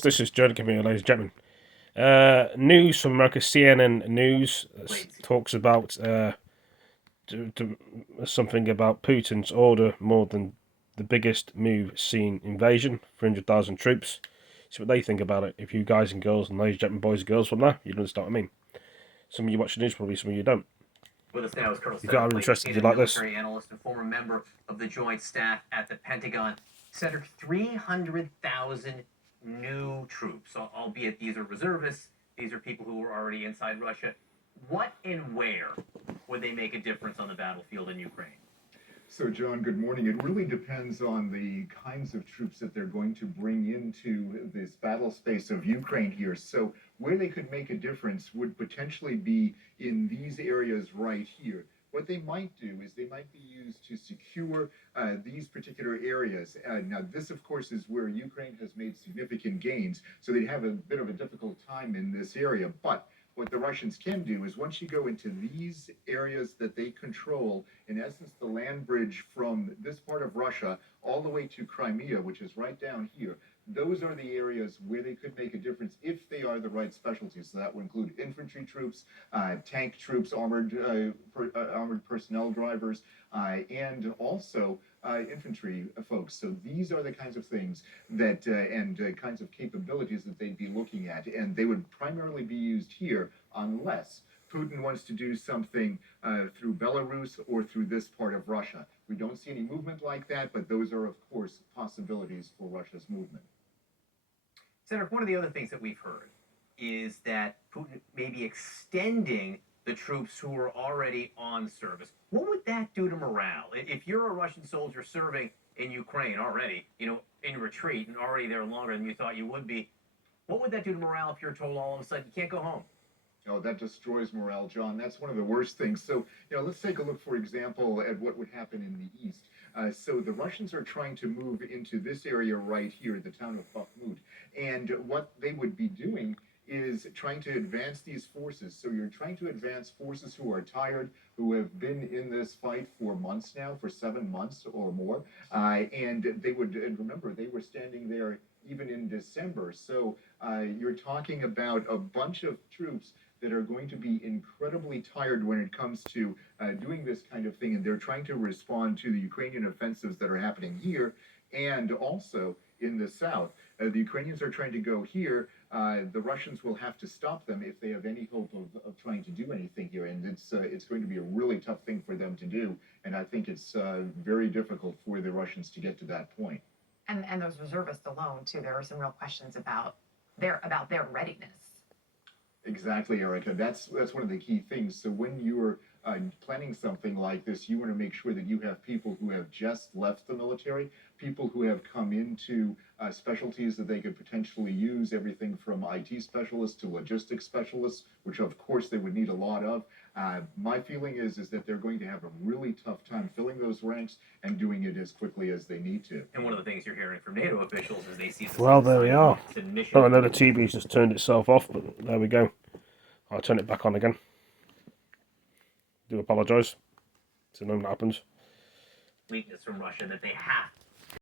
This is jerningham, ladies and gentlemen. News from America, CNN News talks about something about Putin's order more than the biggest move seen invasion, 300,000 troops. See what they think about it. If you guys and girls and ladies and gentlemen, boys and girls from there, you'd understand what I mean. Some of you watch the news, probably some of you don't. With us now is Colonel If you guys are interested, you like this. Military analyst and former member of the Joint Staff at the Pentagon. Senator, 300,000 new troops, albeit these are reservists. These are people who are already inside Russia. What and where would they make a difference on the battlefield in Ukraine? So, John, good morning. It really depends on the kinds of troops that they're going to bring into this battle space of Ukraine here. So, where they could make a difference would potentially be in these areas right here. What they might do is they might be used to secure these particular areas. Now, this, of course, is where Ukraine has made significant gains, so they'd have a bit of a difficult time in this area. But what the Russians can do is once you go into these areas that they control, in essence, the land bridge from this part of Russia all the way to Crimea, which is right down here, those are the areas where they could make a difference if they are the right specialties. So that would include infantry troops, tank troops, armored personnel drivers, and also infantry folks. So these are the kinds of things that and kinds of capabilities that they'd be looking at, and they would primarily be used here unless Putin wants to do something through Belarus or through this part of Russia. We don't see any movement like that, but those are, of course, possibilities for Russia's movement. Senator, one of the other things that we've heard is that Putin may be extending the troops who are already on service. What would that do to morale? If you're a Russian soldier serving in Ukraine already, in retreat and already there longer than you thought you would be, what would that do to morale if you're told all of a sudden you can't go home? Oh, that destroys morale, John. That's one of the worst things. So, let's take a look, for example, at what would happen in the east. So the Russians are trying to move into this area right here, the town of Bakhmut. And what they would be doing is trying to advance these forces. So you're trying to advance forces who are tired, who have been in this fight for months now, for 7 months or more. And remember, they were standing there even in December. So you're talking about a bunch of troops that are going to be incredibly tired when it comes to doing this kind of thing. And they're trying to respond to the Ukrainian offensives that are happening here and also in the south. The Ukrainians are trying to go here. The Russians will have to stop them if they have any hope of trying to do anything here. And it's going to be a really tough thing for them to do. And I think it's very difficult for the Russians to get to that point. And those reservists alone, too, there are some real questions about their readiness. Exactly, Erica. That's one of the key things. So when you're planning something like this, you want to make sure that you have people who have just left the military, people who have come into specialties that they could potentially use, everything from IT specialists to logistics specialists, which of course they would need a lot of. My feeling is that they're going to have a really tough time filling those ranks and doing it as quickly as they need to. And one of the things you're hearing from NATO officials is they see Well, there we are. Oh, I know the TV's just turned itself off, but there we go. I'll turn it back on again. Do apologise. It's a known that happens. Weakness from Russia that they have